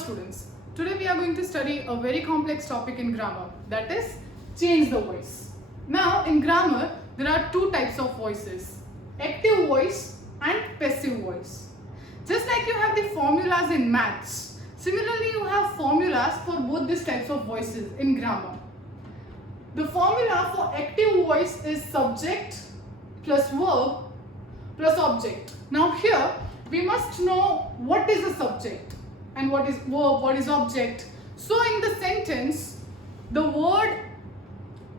students, today we are going to study a very complex topic in grammar, that is change the voice. Now in grammar there are two types of voices, active voice and passive voice. Just like you have the formulas in maths, similarly you have formulas for both these types of voices in grammar. The formula for active voice is subject plus verb plus object. Now here we must know what is a subject and what is verb, what is object. So in the sentence, the word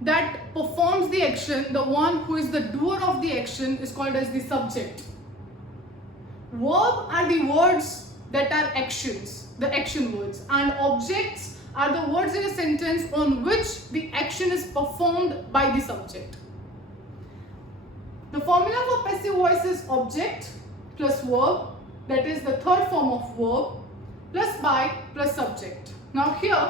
that performs the action, the one who is the doer of the action, is called as the subject. Verb are the words that are actions, the action words, and objects are the words in a sentence on which the action is performed by the subject. The formula for passive voice is object plus verb, that is the third form of verb, plus by plus subject. Now here,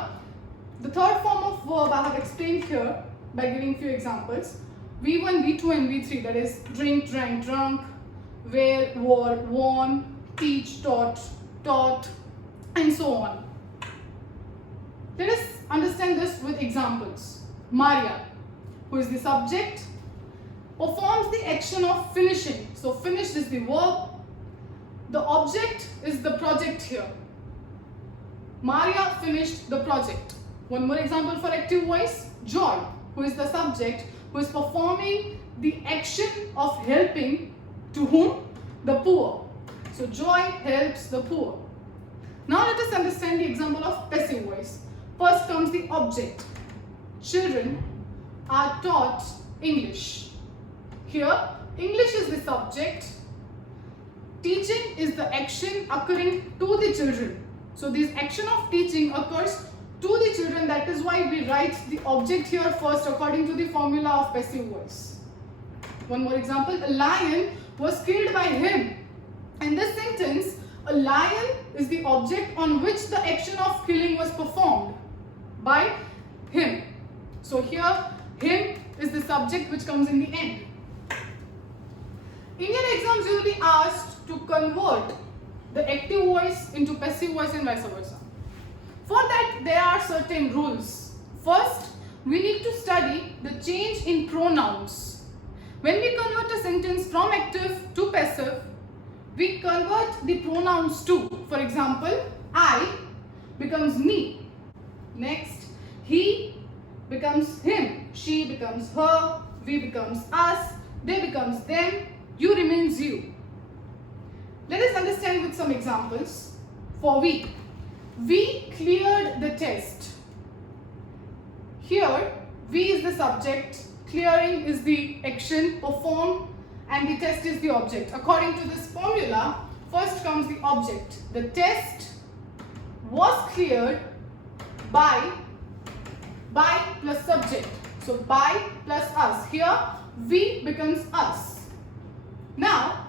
the third form of verb I have explained here by giving few examples. V1, V2 and V3, that is drink, drank, drunk, wear, wore, worn, teach, taught, taught, and so on. Let us understand this with examples. Maria, who is the subject, performs the action of finishing. So finished is the verb. The object is the project here. Maria finished the project. One more example for active voice. Joy, who is the subject, who is performing the action of helping to whom? The poor. So Joy helps the poor. Now let us understand the example of passive voice. First comes the object. Children are taught English. Here, English is the subject. Teaching is the action occurring to the children. So this action of teaching occurs to the children. That is why we write the object here first according to the formula of passive voice. One more example. A lion was killed by him. In this sentence, a lion is the object on which the action of killing was performed by him. So here, him is the subject which comes in the end. In your exams, you will be asked to convert the active voice into passive voice and vice versa. For that, there are certain rules. First, we need to study the change in pronouns. When we convert a sentence from active to passive, we convert the pronouns to. For example, I becomes me. Next, he becomes him. She becomes her. We becomes us. They becomes them. You remains you. Let us understand with some examples. For we cleared the test. Here, we is the subject, clearing is the action performed, and the test is the object. According to this formula, first comes the object. The test was cleared by plus subject. So by plus us. Here, we becomes us. Now,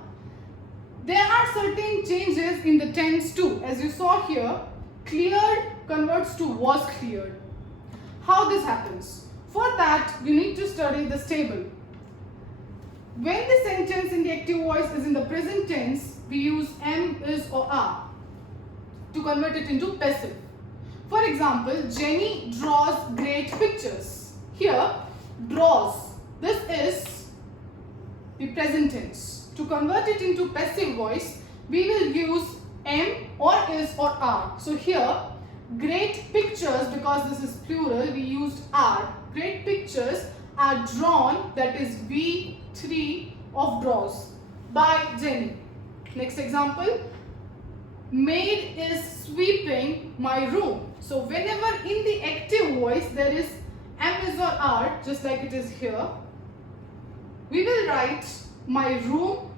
there are certain changes in the tense too. As you saw here, cleared converts to was cleared. How this happens? For that, you need to study this table. When the sentence in the active voice is in the present tense, we use am, is or are to convert it into passive. For example, Jenny draws great pictures. Here, draws. This is the present tense. To convert it into passive voice, we will use am or is or are. So here, great pictures, because this is plural, we used are. Great pictures are drawn, that is V3 of draws, by Jenny. Next example, maid is sweeping my room. So whenever in the active voice there is am, is or are, just like it is here, we will write my room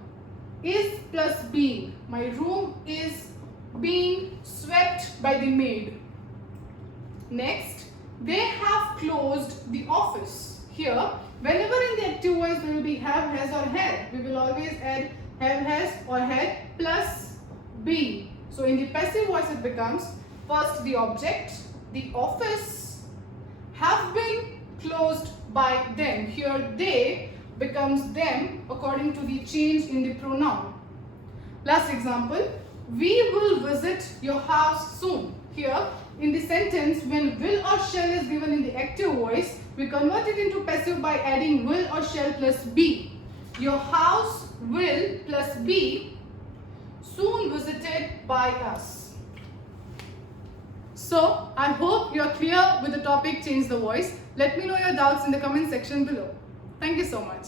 is plus being. My room is being swept by the maid. Next, they have closed the office. Here, whenever in the active voice there will be have, has or had, we will always add have, has or had plus being. So in the passive voice it becomes first the object, the office have been closed by them. Here they becomes them according to the change in the pronoun. Last example, we will visit your house soon. here in the sentence, when will or shall is given in the active voice, we convert it into passive by adding will or shall plus be. Your house will plus be soon visited by us. So, I hope you are clear with the topic change the voice. Let me know your doubts in the comment section below. Thank you so much.